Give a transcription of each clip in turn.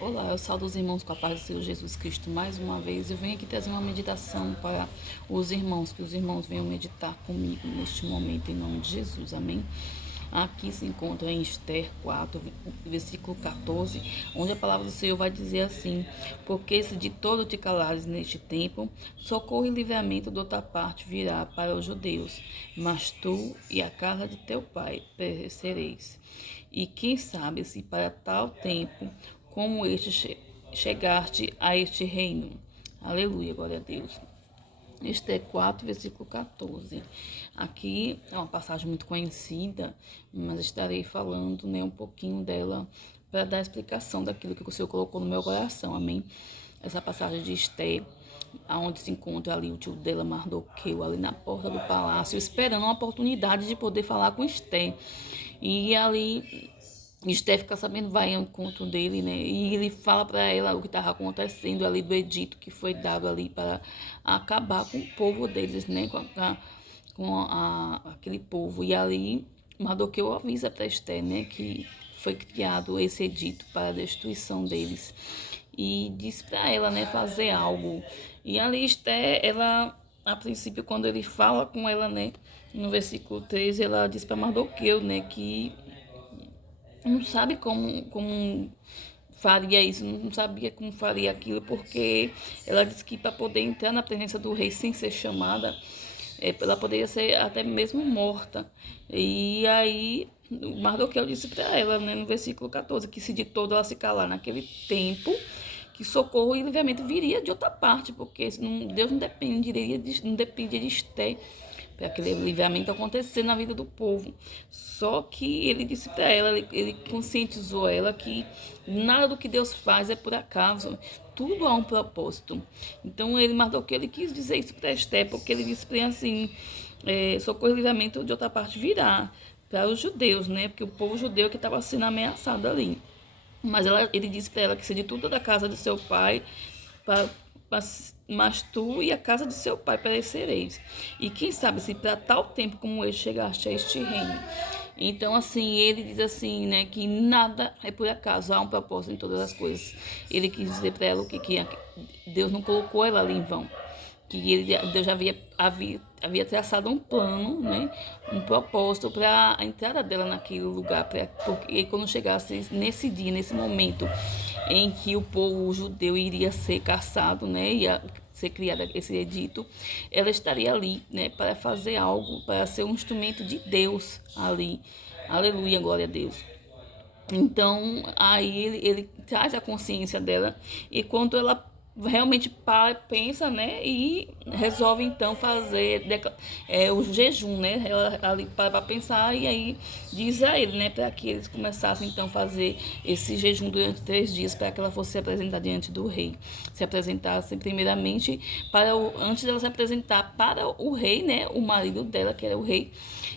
Olá, eu saúdo os irmãos com a paz do Senhor Jesus Cristo mais uma vez. Eu venho aqui trazer uma meditação para os irmãos, que os irmãos venham meditar comigo neste momento, em nome de Jesus, amém? Aqui se encontra em Esther 4, versículo 14, onde a palavra do Senhor vai dizer assim: porque se de todo te calares neste tempo, socorro e livramento de outra parte virá para os judeus, mas tu e a casa de teu pai perecereis. E quem sabe se para tal tempo como chegaste a este reino. Aleluia, glória a Deus. Este é 4, versículo 14. Aqui é uma passagem muito conhecida, mas estarei falando, um pouquinho dela para dar explicação daquilo que o Senhor colocou no meu coração, amém? Essa passagem de Esté, onde se encontra ali o tio dela, Mardoqueu, ali na porta do palácio, esperando uma oportunidade de poder falar com Esté. E ali Esther fica sabendo, vai ao encontro dele, né? E ele fala para ela o que estava acontecendo ali do edito que foi dado ali para acabar com o povo deles, né? Aquele povo. E ali Mardoqueu avisa para Esther, né? Que foi criado esse edito para a destruição deles. E diz para ela, né? Fazer algo. E ali Esther, ela, a princípio, quando ele fala com ela, né? No versículo 13, ela diz para Mardoqueu, né? Que não sabe como faria isso, não sabia como faria aquilo, porque ela disse que para poder entrar na presença do rei sem ser chamada, ela poderia ser até mesmo morta. E aí Mardoqueu disse para ela, né, no versículo 14, que se de todo ela se calar naquele tempo, que socorro e livramento viria de outra parte, porque Deus não dependia de Esté para aquele livramento acontecer na vida do povo. Só que ele disse para ela, ele conscientizou ela que nada do que Deus faz é por acaso, tudo há um propósito. Então ele Mardoqueu, ele quis dizer isso para Esté, porque ele disse para ela assim, socorro e livramento de outra parte virá para os judeus, né? Porque o povo judeu que estava sendo ameaçado ali. Mas ele disse para ela que se de tudo da casa de seu pai, pra, mas tu e a casa de seu pai perecereis. E quem sabe se para tal tempo como este chegaste a este reino. Então, assim, ele diz assim, né, que nada é por acaso, há um propósito em todas as coisas. Ele quis dizer para ela que Deus não colocou ela ali em vão, que Deus já havia traçado um plano, né, um propósito para a entrada dela naquele lugar, porque quando chegasse nesse dia, nesse momento em que o povo judeu iria ser caçado, né, ia ser criado esse edito, ela estaria ali, né, para fazer algo, para ser um instrumento de Deus ali. Aleluia, glória a Deus. Então, aí ele traz a consciência dela e quando ela realmente pensa, né, e resolve então fazer o jejum, né, ela ali para pensar e aí diz a ele, né, para que eles começassem então a fazer esse jejum durante 3 dias para que ela fosse se apresentar diante do rei, se apresentasse primeiramente antes dela se apresentar para o rei, né, o marido dela que era o rei,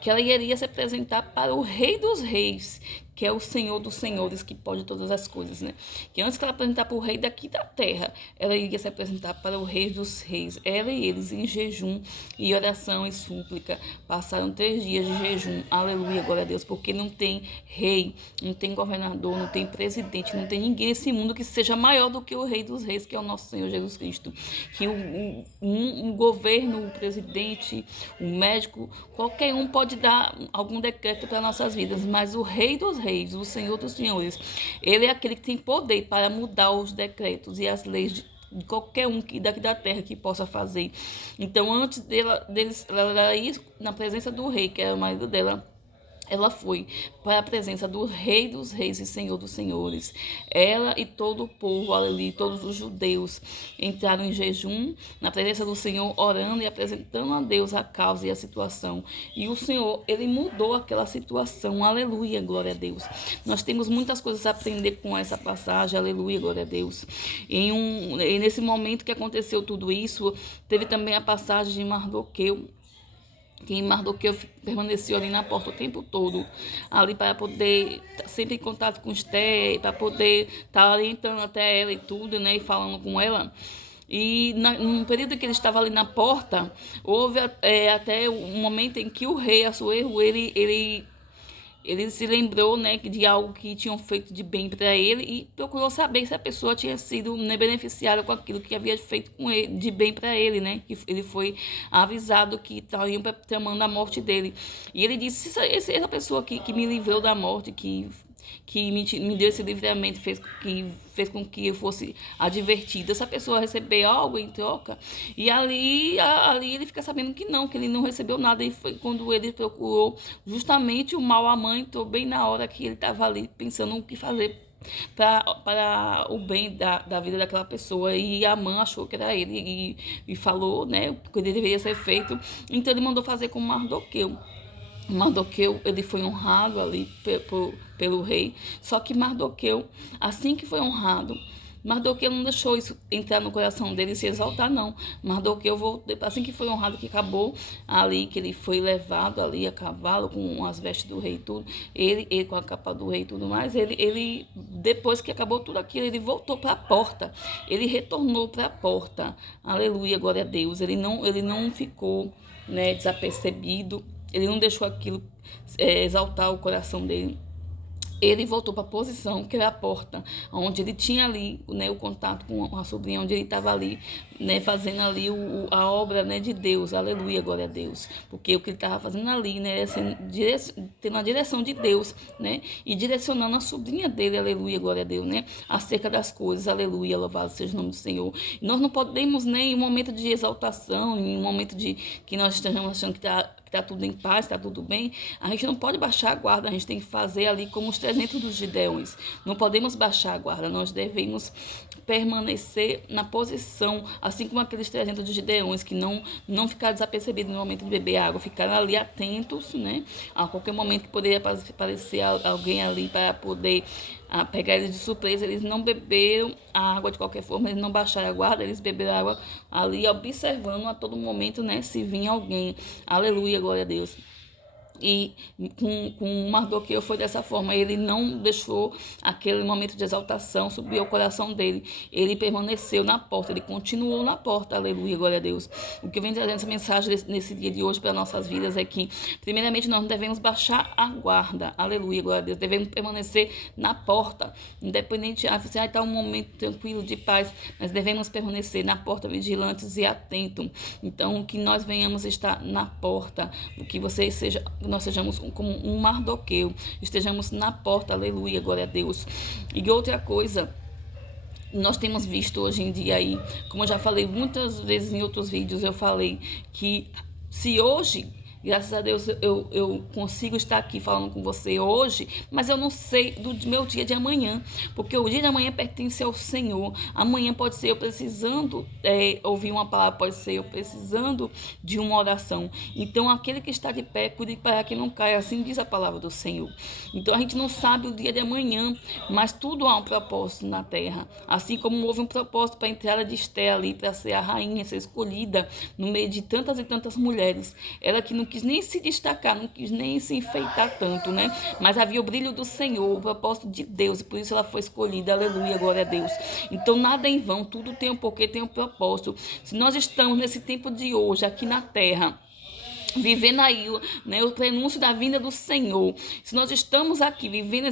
que ela iria se apresentar para o rei dos reis, que é o Senhor dos Senhores, que pode todas as coisas, né? Que antes que ela apresentar para o rei daqui da terra, ela iria se apresentar para o rei dos reis. Ela e eles em jejum e oração e súplica. Passaram 3 dias de jejum. Aleluia, glória a Deus. Porque não tem rei, não tem governador, não tem presidente, não tem ninguém nesse mundo que seja maior do que o rei dos reis, que é o nosso Senhor Jesus Cristo. Que um governo, o presidente, o médico, qualquer um pode dar algum decreto para nossas vidas, mas o rei dos reis, o Senhor dos senhores, ele é aquele que tem poder para mudar os decretos e as leis de qualquer um daqui da terra que possa fazer. Então, antes ela ir na presença do rei, que era o marido dela, ela foi para a presença do Rei dos Reis e Senhor dos Senhores. Ela e todo o povo ali, todos os judeus, entraram em jejum na presença do Senhor, orando e apresentando a Deus a causa e a situação. E o Senhor, ele mudou aquela situação. Aleluia, glória a Deus. Nós temos muitas coisas a aprender com essa passagem. Aleluia, glória a Deus. E nesse momento que aconteceu tudo isso, teve também a passagem de Mardoqueu, que Mardoqueu permaneceu ali na porta o tempo todo, ali para poder sempre em contato com Esther, para poder estar orientando até ela e tudo, né, e falando com ela. E no período que ele estava ali na porta, houve até um momento em que o rei, Assuero, ele ele se lembrou, né, de algo que tinham feito de bem para ele e procurou saber se a pessoa tinha sido, né, beneficiada com aquilo que havia feito com ele, de bem para ele, né, que ele foi avisado que estariam tramando a morte dele. E ele disse, essa pessoa que me livrou da morte, que me deu esse livramento, fez com que eu fosse advertido, essa pessoa recebeu algo em troca. E ali ele fica sabendo que ele não recebeu nada. E foi quando ele procurou justamente o mal à mãe, entrou bem na hora que ele estava ali pensando o que fazer para o bem da vida daquela pessoa. E a mãe achou que era ele e falou, né, o que deveria ser feito. Então ele mandou fazer com Mardoqueu. Mardoqueu, ele foi honrado ali pelo rei, só que Mardoqueu, assim que foi honrado, Mardoqueu não deixou isso entrar no coração dele e se exaltar, não. Mardoqueu voltou, assim que foi honrado, que acabou ali, que ele foi levado ali a cavalo com as vestes do rei e tudo, ele com a capa do rei e tudo mais, ele depois que acabou tudo aquilo, ele voltou para a porta, ele retornou para a porta, aleluia, glória a Deus, ele não ficou, né, desapercebido, ele não deixou aquilo exaltar o coração dele. Ele voltou para a posição, que era a porta, onde ele tinha ali, né, o contato com a sobrinha, onde ele estava ali, né, fazendo ali a obra, né, de Deus, aleluia, glória a Deus, porque o que ele estava fazendo ali, né, tendo a direção de Deus, né, e direcionando a sobrinha dele, aleluia, glória a Deus, né, acerca das coisas, aleluia, louvado seja o nome do Senhor. E nós não podemos, né, em um momento de exaltação, em um momento de que nós estejamos achando que está tudo em paz, está tudo bem, a gente não pode baixar a guarda, a gente tem que fazer ali como os 300 dos Gideões. Não podemos baixar a guarda, nós devemos permanecer na posição, assim como aqueles 300 dos Gideões, que não ficar desapercebidos no momento de beber água, ficar ali atentos, né? A qualquer momento que poderia aparecer alguém ali para poder pegar eles de surpresa, eles não beberam a água de qualquer forma, eles não baixaram a guarda, eles beberam água ali observando a todo momento, né, se vinha alguém. Aleluia, glória a Deus. E com Mardoqueu foi dessa forma, ele não deixou aquele momento de exaltação subir ao coração dele, ele permaneceu na porta, ele continuou na porta, aleluia, glória a Deus. O que vem trazendo essa mensagem nesse dia de hoje para nossas vidas é que, primeiramente, nós não devemos baixar a guarda, aleluia, glória a Deus, devemos permanecer na porta, independente, você vai estar um momento tranquilo, de paz, mas devemos permanecer na porta, vigilantes e atentos. Então, que nós venhamos estar na porta, que nós sejamos como um Mardoqueu, estejamos na porta, aleluia, glória a Deus. E outra coisa, nós temos visto hoje em dia aí, como eu já falei muitas vezes em outros vídeos, eu falei que se hoje, graças a Deus, eu consigo estar aqui falando com você hoje, mas eu não sei do meu dia de amanhã, porque o dia de amanhã pertence ao Senhor. Amanhã pode ser eu precisando ouvir uma palavra, pode ser eu precisando de uma oração. Então, aquele que está de pé, cuide para que não caia, assim diz a palavra do Senhor. Então, a gente não sabe o dia de amanhã, mas tudo há um propósito na terra. Assim como houve um propósito para a entrada de Esther ali, para ser a rainha, ser escolhida no meio de tantas e tantas mulheres. Ela que não quis nem se destacar, não quis nem se enfeitar tanto, né? Mas havia o brilho do Senhor, o propósito de Deus, e por isso ela foi escolhida, aleluia, glória a Deus. Então nada é em vão, tudo tem um porquê, tem um propósito. Se nós estamos nesse tempo de hoje, aqui na terra, vivendo aí, né, o prenúncio da vinda do Senhor. Se nós estamos aqui vivendo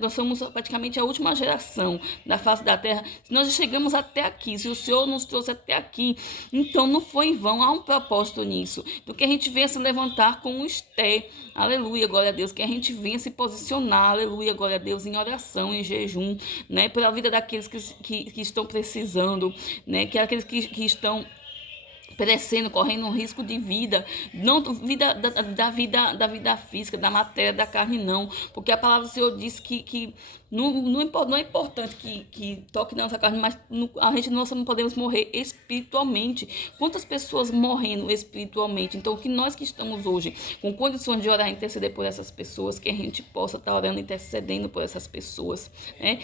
nós somos praticamente a última geração da face da terra. Se nós chegamos até aqui, se o Senhor nos trouxe até aqui, então não foi em vão, há um propósito nisso. Do que a gente venha se levantar com o Esther, aleluia, glória a Deus, que a gente venha se posicionar, aleluia, glória a Deus, em oração, em jejum, né, pela vida daqueles que estão precisando, né, que aqueles que estão perecendo, correndo um risco de vida, não da vida física, da matéria, da carne, não, porque a palavra do Senhor diz que não é importante que toque na nossa carne, mas nós não podemos morrer espiritualmente. Quantas pessoas morrendo espiritualmente? Então, que nós que estamos hoje com condições de orar e interceder por essas pessoas, que a gente possa estar orando e intercedendo por essas pessoas, né?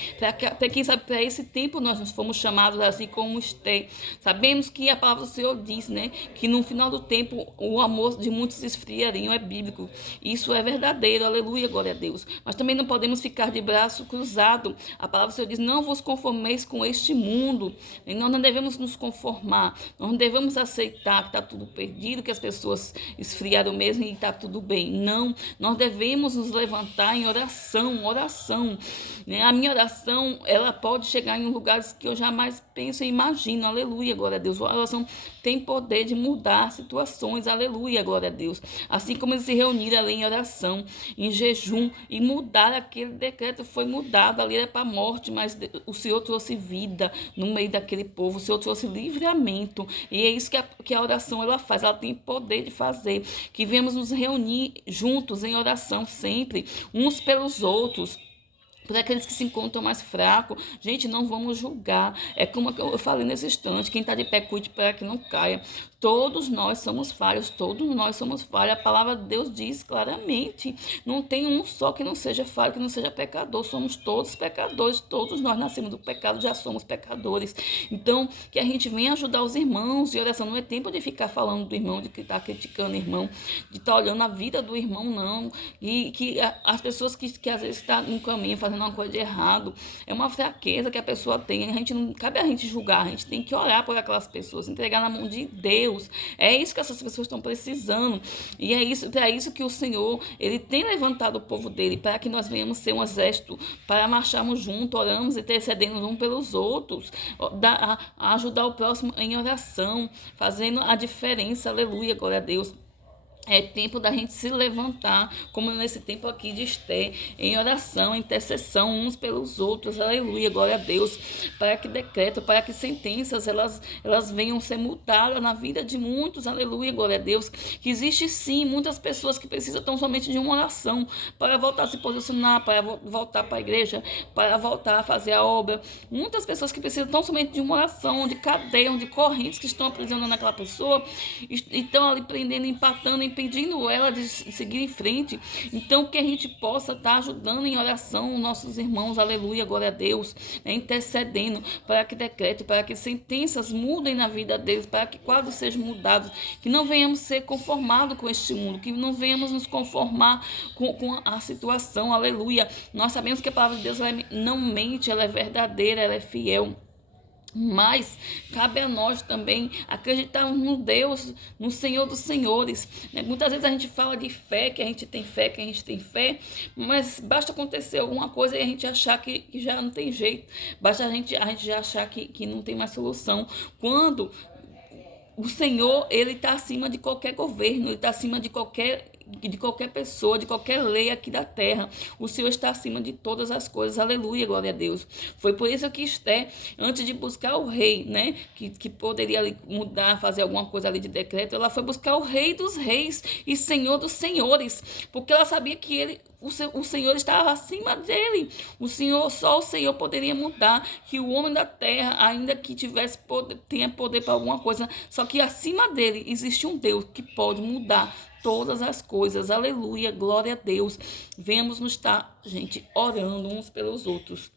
Quem sabe, para esse tempo nós fomos chamados assim como Esther. Sabemos que a palavra do Senhor diz disse, né, que no final do tempo o amor de muitos esfriaria, é bíblico. Isso é verdadeiro, aleluia, glória a Deus. Mas também não podemos ficar de braço cruzado. A palavra do Senhor diz, não vos conformeis com este mundo. E nós não devemos nos conformar, nós não devemos aceitar que está tudo perdido, que as pessoas esfriaram mesmo e está tudo bem. Não, nós devemos nos levantar em oração, né? A minha oração, ela pode chegar em lugares que eu jamais penso e imagino, aleluia, glória a Deus. A oração tem poder de mudar situações, aleluia, glória a Deus. Assim como eles se reuniram ali em oração, em jejum, e mudar aquele decreto, foi mudado, ali era para a morte, mas o Senhor trouxe vida no meio daquele povo, o Senhor trouxe livramento, e é isso que a oração ela faz, ela tem poder de fazer, que venhamos nos reunir juntos em oração sempre, uns pelos outros, por aqueles que se encontram mais fracos. Gente, não vamos julgar. É como eu falei nesse instante, quem está de pé, cuide para que não caia. Todos nós somos falhos, todos nós somos falhos. A palavra de Deus diz claramente, não tem um só que não seja falho, que não seja pecador. Somos todos pecadores, todos nós nascemos do pecado, já somos pecadores. Então, que a gente venha ajudar os irmãos de oração. Não é tempo de ficar falando do irmão, de estar criticando o irmão, de estar olhando a vida do irmão, não. E que as pessoas que às vezes estão no caminho fazendo uma coisa de errado, é uma fraqueza que a pessoa tem. Não cabe a gente julgar, a gente tem que orar por aquelas pessoas, entregar na mão de Deus. É isso que essas pessoas estão precisando. E é isso que o Senhor, Ele tem levantado o povo dele, para que nós venhamos ser um exército, para marcharmos juntos, oramos e intercedemos uns pelos outros, ajudar o próximo em oração, fazendo a diferença, aleluia, glória a Deus. É tempo da gente se levantar, como nesse tempo aqui de Esté, em oração, intercessão uns pelos outros, aleluia, glória a Deus, para que decreto, para que sentenças, elas venham ser mudadas na vida de muitos, aleluia, glória a Deus, que existe sim muitas pessoas que precisam tão somente de uma oração, para voltar a se posicionar, para voltar para a igreja, para voltar a fazer a obra, muitas pessoas que precisam tão somente de uma oração, de cadeia, de correntes que estão aprisionando aquela pessoa, estão ali prendendo, empatando, impedindo ela de seguir em frente. Então, que a gente possa estar ajudando em oração nossos irmãos, aleluia, glória a Deus, intercedendo para que decreto, para que sentenças mudem na vida deles, para que quadros sejam mudados, que não venhamos ser conformados com este mundo, que não venhamos nos conformar com a situação, aleluia. Nós sabemos que a palavra de Deus ela não mente, ela é verdadeira, ela é fiel. Mas cabe a nós também acreditarmos no Deus, no Senhor dos Senhores, né? Muitas vezes a gente fala de fé, que a gente tem fé, mas basta acontecer alguma coisa e a gente achar que já não tem jeito, basta a gente já achar que não tem mais solução, quando o Senhor, Ele está acima de qualquer governo, Ele está acima de qualquer pessoa, de qualquer lei aqui da terra. O Senhor está acima de todas as coisas, aleluia, glória a Deus. Foi por isso que Esté, antes de buscar o rei, né, que poderia ali mudar, fazer alguma coisa ali de decreto, ela foi buscar o rei dos reis e senhor dos senhores, porque ela sabia que o Senhor estava acima dele. Só o Senhor poderia mudar, que o homem da terra, ainda que tenha poder para alguma coisa, só que acima dele existe um Deus que pode mudar todas as coisas, aleluia, glória a Deus. Venhamos nos estar, gente, orando uns pelos outros,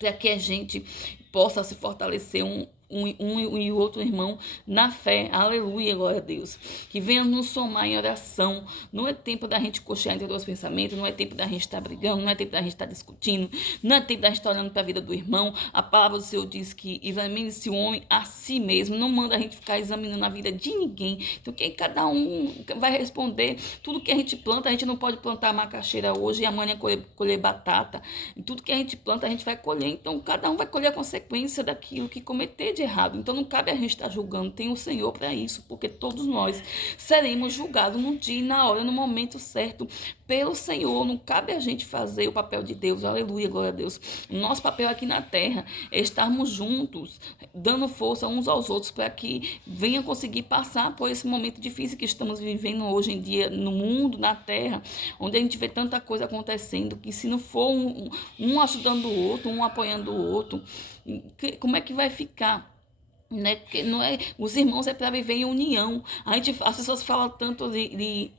para que a gente possa se fortalecer um e o outro irmão na fé, aleluia, glória a Deus, que venha nos somar em oração. Não é tempo da gente cochear entre dois pensamentos, não é tempo da gente estar brigando, não é tempo da gente estar discutindo, não é tempo da gente estar olhando para a vida do irmão. A palavra do Senhor diz que examine-se o homem a si mesmo, não manda a gente ficar examinando a vida de ninguém. Então que cada um vai responder. Tudo que a gente planta, a gente não pode plantar macaxeira hoje e amanhã colher batata. E tudo que a gente planta, a gente vai colher. Então cada um vai colher a consequência daquilo que cometer de errado. Então não cabe a gente estar julgando, tem o Senhor para isso, porque todos nós seremos julgados no dia, na hora, no momento certo pelo Senhor. Não cabe a gente fazer o papel de Deus, aleluia, glória a Deus. O nosso papel aqui na terra é estarmos juntos, dando força uns aos outros, para que venham conseguir passar por esse momento difícil que estamos vivendo hoje em dia no mundo, na terra, onde a gente vê tanta coisa acontecendo, que se não for um ajudando o outro, um apoiando o outro, como é que vai ficar? Né? Porque não é, os irmãos é para viver em união. As pessoas falam tanto de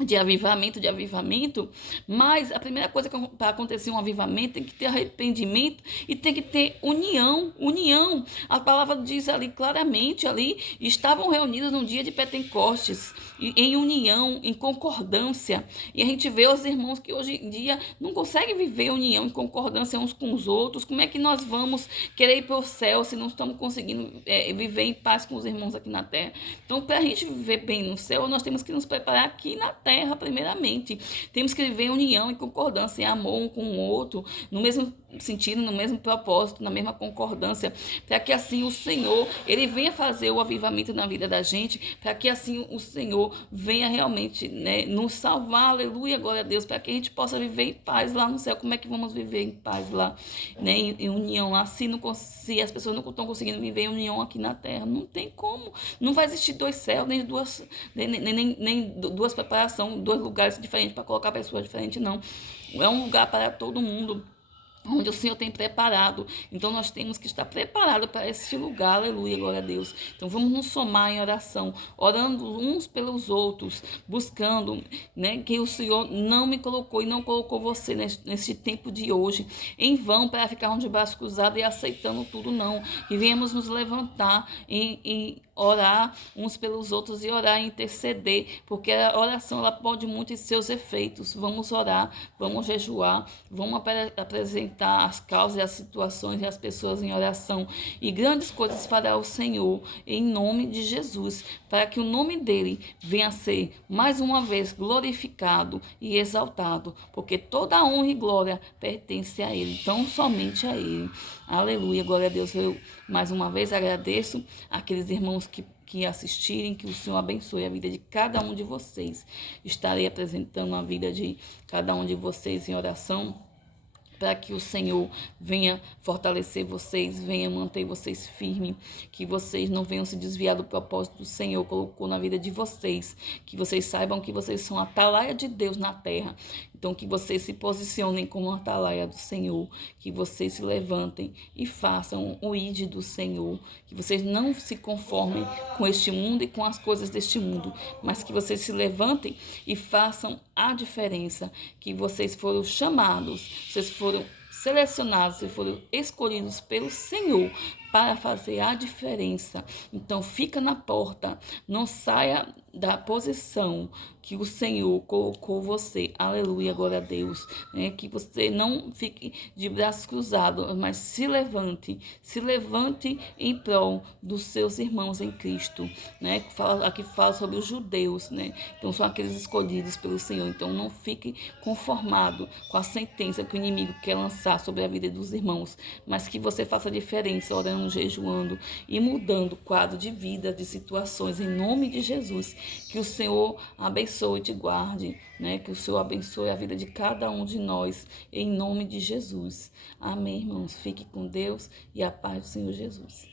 de avivamento, mas a primeira coisa para acontecer um avivamento tem que ter arrependimento e tem que ter união. A palavra diz ali claramente, ali estavam reunidos no dia de Pentecostes, em união, em concordância, e a gente vê os irmãos que hoje em dia não conseguem viver união, em concordância uns com os outros. Como é que nós vamos querer ir para o céu se não estamos conseguindo viver em paz com os irmãos aqui na terra? Então, para a gente viver bem no céu, nós temos que nos preparar aqui na terra, primeiramente. Temos que viver em união e concordância, em amor um com o outro, no mesmo sentido, no mesmo propósito, na mesma concordância, para que assim o Senhor, ele venha fazer o avivamento na vida da gente, para que assim o Senhor venha realmente, né, nos salvar, aleluia, glória a Deus, para que a gente possa viver em paz lá no céu. Como é que vamos viver em paz lá, né, em união lá, se as pessoas não estão conseguindo viver em união aqui na terra? Não tem como, não vai existir dois céus, nem duas preparações, dois lugares diferentes para colocar pessoas diferentes, não. É um lugar para todo mundo, onde o Senhor tem preparado. Então nós temos que estar preparados para esse lugar, aleluia, glória a Deus. Então vamos nos somar em oração, orando uns pelos outros, buscando, né, que o Senhor não me colocou e não colocou você nesse tempo de hoje em vão para ficar de braço cruzado e aceitando tudo, não. Que venhamos nos levantar e orar uns pelos outros e orar e interceder, porque a oração ela pode muito em seus efeitos. Vamos orar, vamos jejuar, vamos apresentar as causas e as situações e as pessoas em oração, e grandes coisas fará o Senhor em nome de Jesus, para que o nome dele venha a ser mais uma vez glorificado e exaltado, porque toda a honra e glória pertence a ele, tão somente a ele. Aleluia, glória a Deus. Eu mais uma vez agradeço aqueles irmãos que assistirem, que o Senhor abençoe a vida de cada um de vocês. Estarei apresentando a vida de cada um de vocês em oração, para que o Senhor venha fortalecer vocês, venha manter vocês firmes, que vocês não venham se desviar do propósito do Senhor colocou na vida de vocês, que vocês saibam que vocês são a atalaia de Deus na terra. Então, que vocês se posicionem como a atalaia do Senhor, que vocês se levantem e façam o ide do Senhor, que vocês não se conformem com este mundo e com as coisas deste mundo, mas que vocês se levantem e façam a diferença, que vocês foram chamados, vocês foram selecionados e foram escolhidos pelo Senhor para fazer a diferença. Então fica na porta, não saia da posição que o Senhor colocou você. Aleluia, glória a Deus. Né? Que você não fique de braços cruzados, mas se levante em prol dos seus irmãos em Cristo. Né? Aqui fala sobre os judeus, né? Então são aqueles escolhidos pelo Senhor. Então não fique conformado com a sentença que o inimigo quer lançar sobre a vida dos irmãos, mas que você faça a diferença orando, jejuando e mudando o quadro de vida, de situações, em nome de Jesus. Que o Senhor abençoe e te guarde, né? Que o Senhor abençoe a vida de cada um de nós, em nome de Jesus. Amém, irmãos. Fique com Deus e a paz do Senhor Jesus.